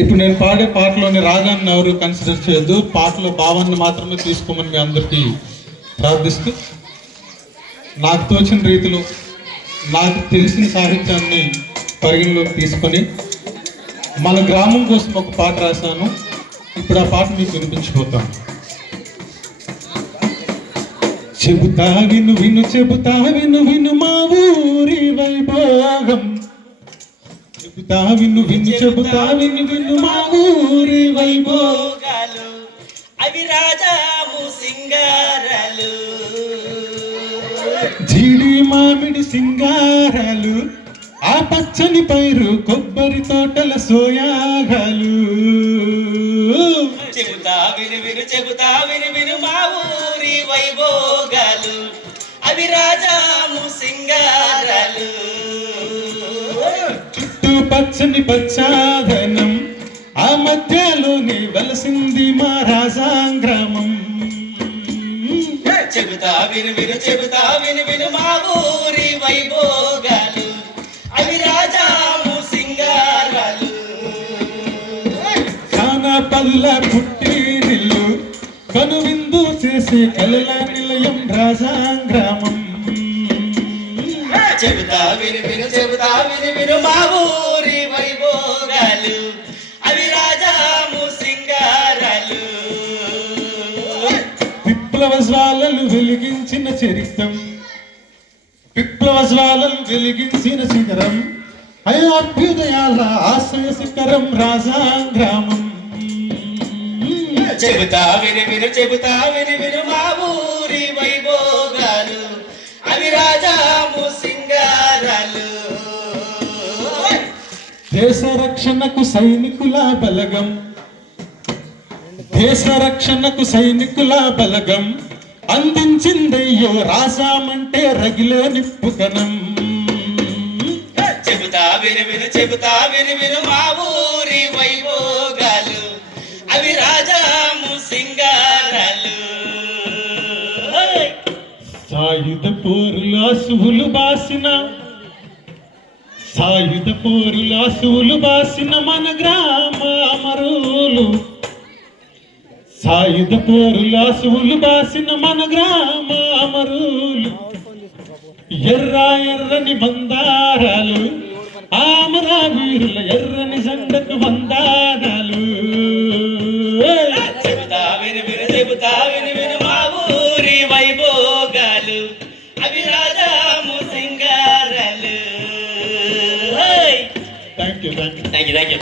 ఇప్పుడు నేను పాడే పాటలోని రాగాన్ని ఎవరు కన్సిడర్ చేయొద్దు, పాటలో భావాన్ని మాత్రమే తీసుకోమని మీ అందరికీ ప్రార్థిస్తూ, నాకు తోచిన రీతిలో నాకు తెలిసిన సాహిత్యాన్ని పరిగణలోకి తీసుకొని మన గ్రామం కోసం ఒక పాట రాశాను. ఇప్పుడు ఆ పాట మీకు వినిపించిపోతాను. చెబుతా విను విను, చెబుతా విను విను మా ఊరి వైభోగం. చెబుతా విను విను, చెబుతా విను విను మా ఊరి వైభోగాలు. అవి రాజాము సింగారాలు, జీడి మామిడి సింగారాలు, ఆ పచ్చని పైరు కొబ్బరి తోటల సోయాగాలు. చెబుతా విను విను, చెబుతా విను విను మా ఊరి వైభోగాలు. అవి రాజాము సింగారాలు. చుట్టూ పచ్చని పచ్చాదనం, ఆ మధ్యలోని వెలసింది మా రాజాంగ్రామం. చెబుతా విను విను, చెబుతా విను విను మా ఊరి వైభోగాలు. అవి రాజాము సింగారాలు. పల్ల పుట్టినిల్లు, కనువిందు చేసే కలల నిలయం రాజాంగ్రామం. చెబుతా విను విను, చెబుతా విను విను మా ఊరి వైభోగాలు. అవి రాజాము సింగారాలు. విప్లవ జ్వాలలు వెలిగించిన చరిత్రం, విప్లవ జ్వాలలు వెలిగించిన శిఖరం, అభ్యుదయాల ఆశయ శిఖరం రాజాంగ్రామం. చెబుతా విను విను, చెబుతా విను విను మా ఊరి వైభోగాలు. అవి రాజాము సింగారాలు. దేశ రక్షణకు సైనికుల బలగం, దేశ రక్షణకు సైనికుల బలగం అందించిందయ్యో రాజామంటే రగిలే నిప్పుకనం. చెబుతా విను విను, చెబుతా విను విను మా ఊరి వైభోగాలు. అవి రాజాము సింగారాలు. సాయుధ పోరుల అసువులు బాసిన, సాయుధ పోరుల అసువులు బాసిన మన గ్రామ అమరులు, సాయుధ పోరుల అసువులు బాసిన మన గ్రామ అమరులు. ఎర్ర ఎర్రని బందారాలు, ఆమరావీరుల ఎర్రని జెండకు వందనాలు. చెబుతా విను విను, చెబుతా విను విను మా ఊరి వైభోగాలు. అవి రాజాము సింగారాలు. Thank you. Thank you.